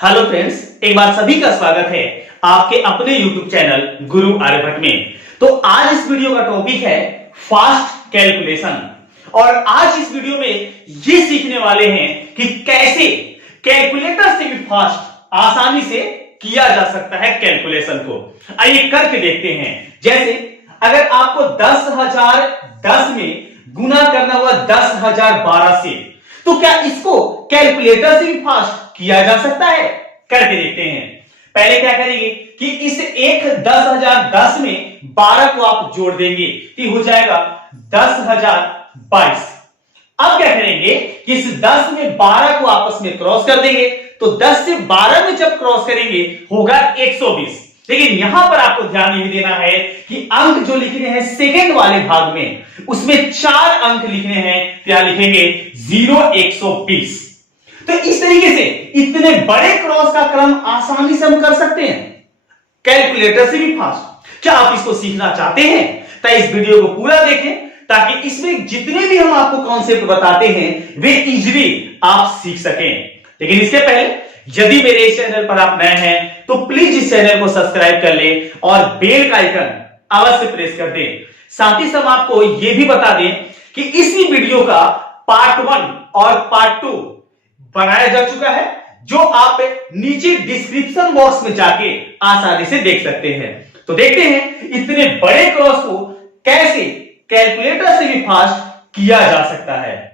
Hello friends, एक बार सभी का स्वागत है आपके अपने YouTube चैनल गुरु आर्यभट्ट में। तो आज इस वीडियो का टॉपिक है फास्ट कैलकुलेशन और आज इस वीडियो में ये सीखने वाले हैं कि कैसे कैलकुलेटर से भी फास्ट आसानी से किया जा सकता है कैलकुलेशन को। आइए करके देखते हैं। जैसे अगर आपको 10,010 में गुना करना हुआ 10,012 से, तो क्या इसको कैलकुलेटर से भी फास्ट किया जा सकता है? करके देखते हैं। पहले क्या करेंगे कि इस 10,010 में 12 को आप जोड़ देंगे तो हो जाएगा 10,022। अब क्या करेंगे कि इस 10 में 12 को आपस में क्रॉस कर देंगे, तो 10 से 12 में जब क्रॉस करेंगे होगा 120। लेकिन यहां पर आपको ध्यान ये देना है कि अंक जो लिखने हैं सेकंड वाले भाग में, उसमें 4 अंक लिखने हैं। क्या लिखेंगे? 0, 120। तो इस तरीके से इतने बड़े क्रॉस का क्रम आसानी से हम कर सकते हैं कैलकुलेटर से भी फास्ट। क्या आप इसको सीखना चाहते हैं? तो इस वीडियो को पूरा देखें ताकि इसमें जितने भी हम आपको कॉन्सेप्ट बताते हैं वे इजीली आप सीख सकें। लेकिन इसके पहले यदि मेरे इस चैनल पर आप नए हैं तो प्लीज इस चैनल को सब्सक्राइब कर लें और बेल का आइकन अवश्य प्रेस कर दें। साथ ही साथ आपको यह भी बता दें कि इसी वीडियो का पार्ट 1 और पार्ट 2 बनाया जा चुका है, जो आप नीचे डिस्क्रिप्शन बॉक्स में जाके आसानी से देख सकते हैं। तो देखते हैं इतने बड़े क्रॉस को कैसे कैलकुलेटर से भी फास्ट किया जा सकता है।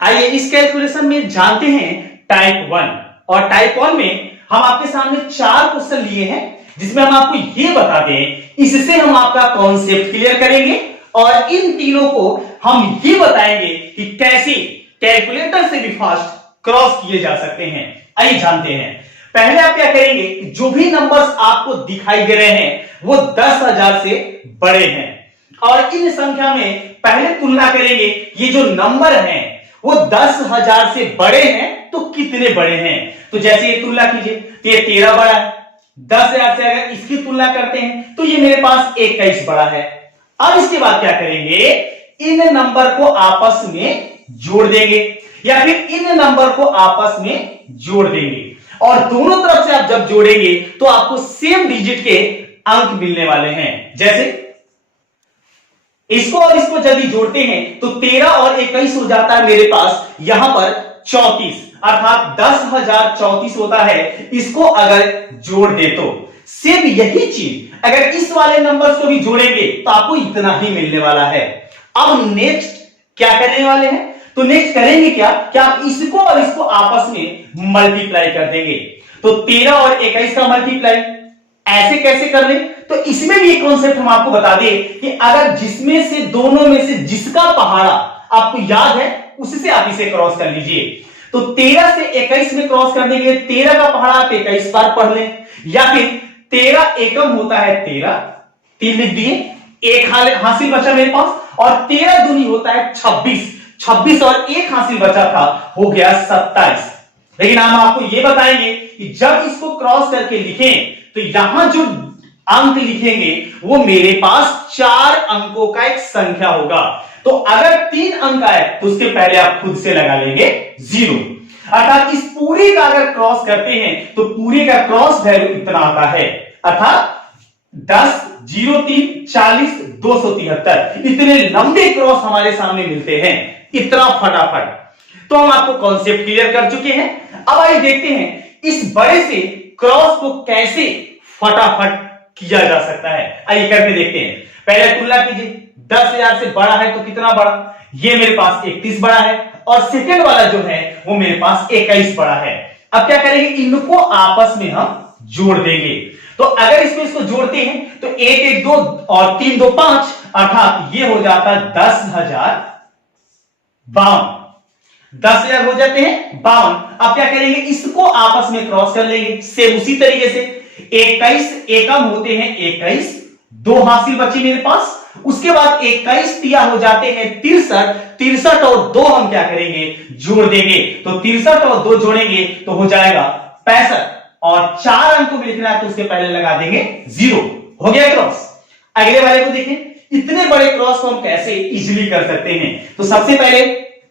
आइए इस कैलकुलेशन में जानते हैं टाइप 1। और टाइप 1 में हम आपके सामने 4 क्वेश्चन लिए हैं, जिसमें हम आपको यह बता दें, इससे हम आपका कॉन्सेप्ट क्लियर करेंगे और इन तीनों को हम ये बताएंगे कि कैसे कैलकुलेटर से भी फास्ट क्रॉस किए जा सकते हैं। आइए जानते हैं। पहले आप क्या करेंगे, जो भी नंबर्स आपको दिखाई दे रहे हैं वो 10,000 से बड़े हैं और इन संख्या में पहले तुलना करेंगे। ये जो नंबर हैं वो 10,000 से बड़े हैं तो कितने बड़े हैं? तो जैसे ये तुलना कीजिए तो ये 13 बड़ा है। 10,000 से अगर इसकी तुलना करते हैं तो ये मेरे पास 21 बड़ा है। अब इसके बाद क्या करेंगे, इन नंबर को आपस में जोड़ देंगे या फिर इन नंबर को आपस में जोड़ देंगे और दोनों तरफ से आप जब जोड़ेंगे तो आपको सेम डिजिट के अंक मिलने वाले हैं। जैसे इसको और इसको यदि जोड़ते हैं तो 13 और 21 हो जाता है मेरे पास यहां पर 34, अर्थात 10,034 होता है। इसको अगर जोड़ दे तो सिर्फ यही चीज अगर इस वाले नंबर्स को भी जोड़ेंगे तो आपको इतना ही मिलने वाला है। अब नेक्स्ट क्या करने वाले हैं, तो नेक्स्ट करेंगे क्या कि आप इसको और इसको आपस में मल्टीप्लाई कर देंगे। तो 13 और 21 का मल्टीप्लाई ऐसे कैसे कर ले, तो इसमें भी एक कॉन्सेप्ट हम आपको बता दें कि अगर जिसमें से दोनों में से जिसका पहाड़ा आपको याद है उससे आप इसे क्रॉस कर लीजिए। तो 13 से 21 में क्रॉस कर देंगे। 13 का पहाड़ा आप 21 बार पढ़ लें, या फिर 13 एकम होता है 13, 3 लिख दिए, एक हासिल बचा मेरे पास, और 13 दूनी होता है 26, 26 और एक हासिल बचा था, हो गया 27। लेकिन हम आपको यह बताएंगे कि जब इसको क्रॉस करके लिखें तो यहां जो अंक लिखेंगे वो मेरे पास 4 अंकों का एक संख्या होगा। तो अगर 3 अंक आए तो उसके पहले आप खुद से लगा लेंगे 0, अर्थात इस पूरे का अगर क्रॉस करते हैं तो पूरे का क्रॉस वैल्यू इतना आता है, अर्थात 10, 0, 3, 40, 273। इतने लंबे क्रॉस हमारे सामने मिलते हैं, इतना फटाफट। तो हम आपको कॉन्सेप्ट क्लियर कर चुके हैं। अब आइए देखते हैं इस बड़े से क्रॉस को कैसे फटाफट किया जा सकता है। आइए करके देखते हैं। पहले तुलना कीजिए, 10,000 से बड़ा है तो कितना बड़ा, ये मेरे पास 31 बड़ा है और सेकंड वाला जो है वो मेरे पास 21 बड़ा है। अब क्या करेंगे, इनको आपस में हम जोड़ देंगे। तो अगर इसको जोड़ते हैं तो 1, 1, 2 और 3, 2, 5, अर्थात ये हो जाता 10,052। 10,000 हो जाते हैं 52। अब क्या करेंगे, इसको आपस में क्रॉस कर लेंगे सेम उसी तरीके से। 21 एकम होते हैं 21, 2 हासिल बची मेरे पास। उसके बाद 21 तिया हो जाते हैं 63, 63 और 2 हम क्या करेंगे, जोड़ देंगे। तो 63 और 2 जोड़ेंगे तो हो जाएगा 65 और 4 अंकों में लिखना है तो उसके पहले लगा देंगे 0। हो गया क्रॉस। अगले वाले को देखें, इतने बड़े क्रॉस को हम कैसे इजीली कर सकते हैं। तो सबसे पहले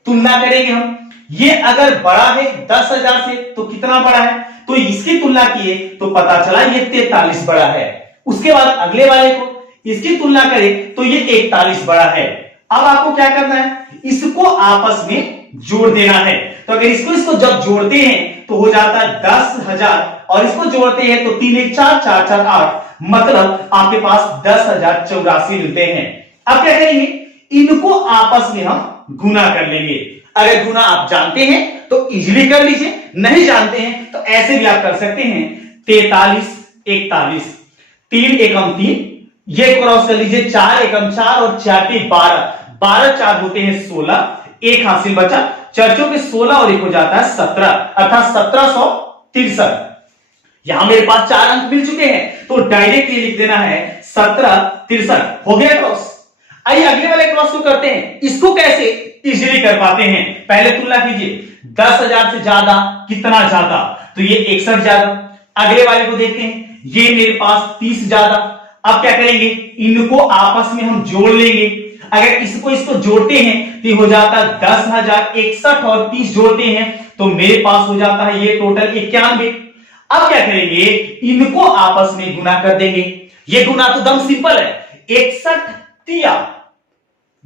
तुलना करेंगे हम, ये अगर बड़ा है 10,000 से तो कितना बड़ा है, तो इसकी तुलना किए तो पता चला ये 43 बड़ा है। उसके बाद अगले वाले को इसकी तुलना करें तो ये 41 बड़ा है। अब आपको क्या करना है, इसको आपस में जोड़ देना है। तो अगर इसको जब जोड़ते हैं तो हो जाता है 10,000 और इसको जोड़ते हैं तो 3 1 4 4 4 8, मतलब आपके पास 10,084 मिलते हैं। अब क्या करेंगे, इनको आपस में हम गुना कर लेंगे। अगर गुना आप जानते हैं तो इजीली कर लीजिए, नहीं जानते हैं तो ऐसे भी आप कर सकते हैं। 43 41, 3 एकम 3, ये क्रॉस कर लीजिए, 4 एकम 4 और 4 3 12, 12 4 होते हैं 16, एक हासिल बचा, चर्चों के 16 और एक हो जाता है 17, अर्थात 1763। यहां मेरे पास 4 अंक मिल चुके हैं तो डायरेक्ट ये लिख देना है 1763। हो गया क्रॉस। आइए अगले वाले क्रॉस को करते हैं। इसको कैसे इजीली कर पाते हैं, पहले तुलना कीजिए 10,000 से ज्यादा कितना ज्यादा, तो ये 61 ज्यादा। अगले वाले को देखते हैं, ये मेरे पास 30 ज्यादा। अब क्या करेंगे, इनको आपस में हम जोड़ लेंगे। अगर इसको जोड़ते हैं तो हो जाता है 10,061 और 30 जोड़ते हैं तो मेरे पास हो जाता है ये टोटल 91। अब क्या करेंगे, इनको आपस में गुना कर देंगे। ये गुना तो दम सिंपल है, 61 तिया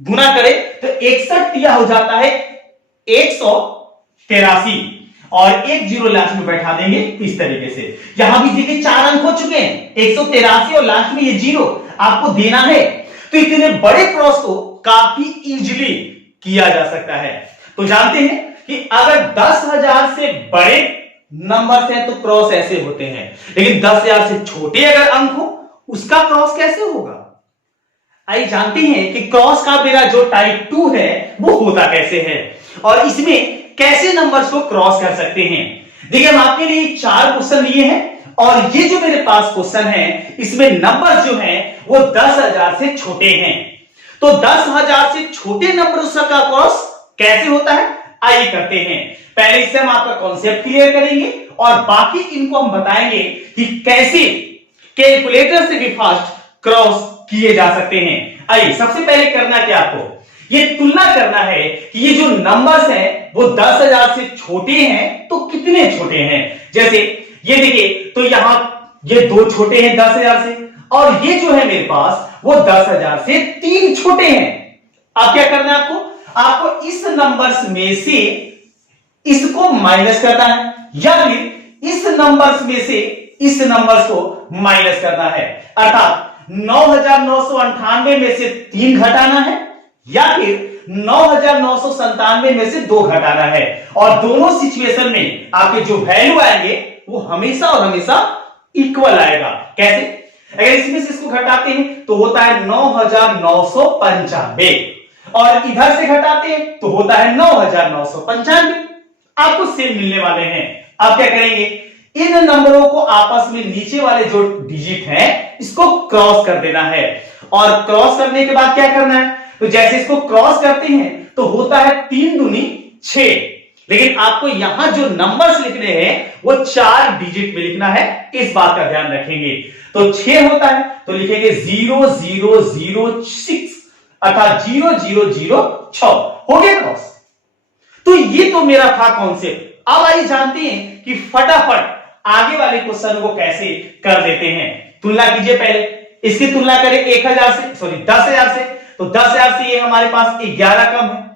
गुना करें तो 61 तिया हो जाता है 183 और एक जीरो लास्ट में बैठा देंगे इस तरीके से। यहां भी देखिए 4 अंक हो चुके हैं, 183 और लास्ट में ये जीरो आपको देना है। तो इतने बड़े क्रॉस को काफी इजीली किया जा सकता है। तो जानते हैं कि अगर 10,000 से बड़े नंबर है तो क्रॉस ऐसे होते हैं, लेकिन 10,000 से छोटे अगर अंक हो उसका क्रॉस कैसे होगा। आइए जानते हैं कि क्रॉस का मेरा जो टाइप 2 है वो होता कैसे है और इसमें कैसे नंबर्स को क्रॉस कर सकते हैं। देखिए हम आपके लिए 4 क्वेश्चन लिए हैं और ये जो मेरे पास क्वेश्चन है इसमें नंबर जो है वो 10,000 से छोटे हैं। तो 10,000 से छोटे नंबर का क्रॉस कैसे होता है, आइए करते हैं। पहले इससे हम आपका कॉन्सेप्ट क्लियर करेंगे और बाकी इनको हम बताएंगे कि कैसे कैलकुलेटर से भी फास्ट क्रॉस किए जा सकते हैं। आइए सबसे पहले करना क्या, आपको ये तुलना करना है कि ये जो नंबर्स हैं वो 10,000 से छोटे हैं तो कितने छोटे हैं। जैसे ये देखिए तो यहां ये 2 छोटे हैं 10,000 से और ये जो है मेरे पास वो 10,000 से 3 छोटे हैं। अब क्या करना है, आपको इस नंबर्स में से इसको माइनस करना है या फिर इस नंबर्स में से इस नंबर्स को माइनस करना है। अर्थात 9,998 में से 3 घटाना है या फिर 9,997 में से 2 घटाना है और दोनों सिचुएशन में आपके जो वैल्यू आएंगे वो हमेशा और हमेशा इक्वल आएगा। कैसे, अगर इसमें से इसको घटाते हैं तो होता है 9,995 और इधर से घटाते हैं तो होता है 9,995, आपको सेम मिलने वाले हैं। अब क्या करेंगे, इन नंबरों को आपस में नीचे वाले जो डिजिट हैं इसको क्रॉस कर देना है और क्रॉस करने के बाद क्या करना है, तो जैसे इसको क्रॉस करते हैं तो होता है 3 दूनी 6, लेकिन आपको यहां जो नंबर्स लिखने हैं वो 4 डिजिट में लिखना है, इस बात का ध्यान रखेंगे। तो 6 होता है तो लिखेंगे 0006 अर्थात 0006। हो गया क्रॉस। तो ये तो मेरा था कॉन्सेप्ट। अब आइए जानते हैं कि फटाफट आगे वाले क्वेश्चन को कैसे कर लेते हैं। तुलना कीजिए, पहले इसकी तुलना करें 10,000 से, तो 10,000 से ये हमारे पास 11 कम है।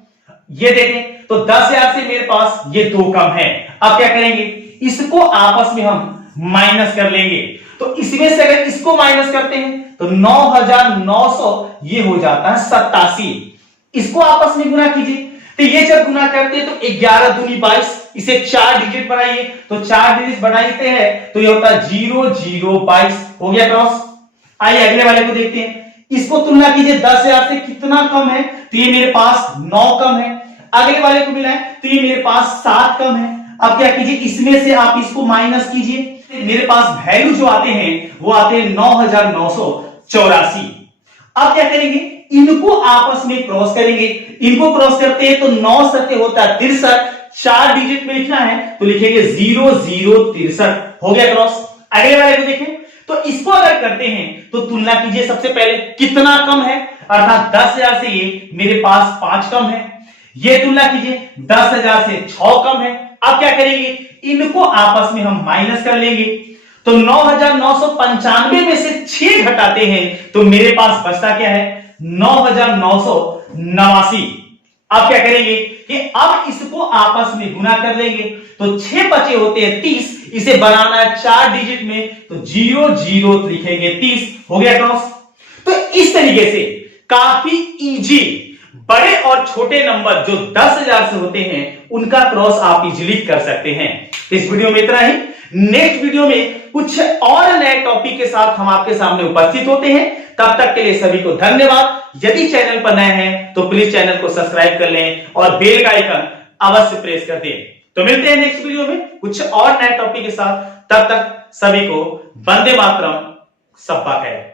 ये देखें तो 10,000 से मेरे पास ये 2 कम है। अब क्या करेंगे, इसको आपस में हम माइनस कर लेंगे। तो इसमें से अगर इसको माइनस करते हैं तो 9,900 ये हो जाता है 87। इसको आपस में गुना कीजिए, तो ये जब गुना करते हैं तो 11 दूनी 22, इसे 4 डिजिट बनाइए तो 4 डिजिट बनाते हैं तो ये होता है 0022। हो गया क्रॉस। आइए अगले वाले को देखते हैं, इसको तुलना कीजिए 10,000 से कितना कम है, तो ये मेरे पास 9 कम है। अगले वाले को मिला है तो ये मेरे पास 7 कम है। अब क्या कीजिए, इसमें से आप इसको माइनस कीजिए, मेरे पास वैल्यू जो आते हैं वो आते हैं 9,984। अब क्या करेंगे, इनको आपस में क्रॉस करेंगे। इनको क्रॉस करते हैं तो 9 सत्य होता है 63, 4 डिजिट में लिखना है तो लिखेंगे 0063। हो गया क्रॉस। अगले वाले को देखें तो इसको अगर करते हैं तो तुलना कीजिए, सबसे पहले कितना कम है, अर्थात 10,000 से ये मेरे पास 5 कम है। ये तुलना कीजिए 10,000 से 6 कम है। अब क्या करेंगे, इनको आपस में हम माइनस कर लेंगे। तो 9,995 में से 6 घटाते हैं तो मेरे पास बचता क्या है, 9,989। अब क्या करेंगे कि अब इसको आपस में गुना कर लेंगे तो 6 बचे होते हैं 30, इसे बनाना है 4 डिजिट में तो 0 0 लिखेंगे 30, हो गया क्रॉस। तो इस तरीके से काफी इजी बड़े और छोटे नंबर जो 10,000 से होते हैं उनका क्रॉस आप इजीली कर सकते हैं। इस वीडियो में इतना ही। नेक्स्ट वीडियो में कुछ और नए टॉपिक के साथ हम आपके सामने उपस्थित होते हैं। तब तक के लिए सभी को धन्यवाद। यदि चैनल पर नए हैं तो प्लीज चैनल को सब्सक्राइब कर लें और बेल का आइकन अवश्य प्रेस कर दें। तो मिलते हैं नेक्स्ट वीडियो में कुछ और नए टॉपिक के साथ। तब तक सभी को वंदे मातरम, सब है।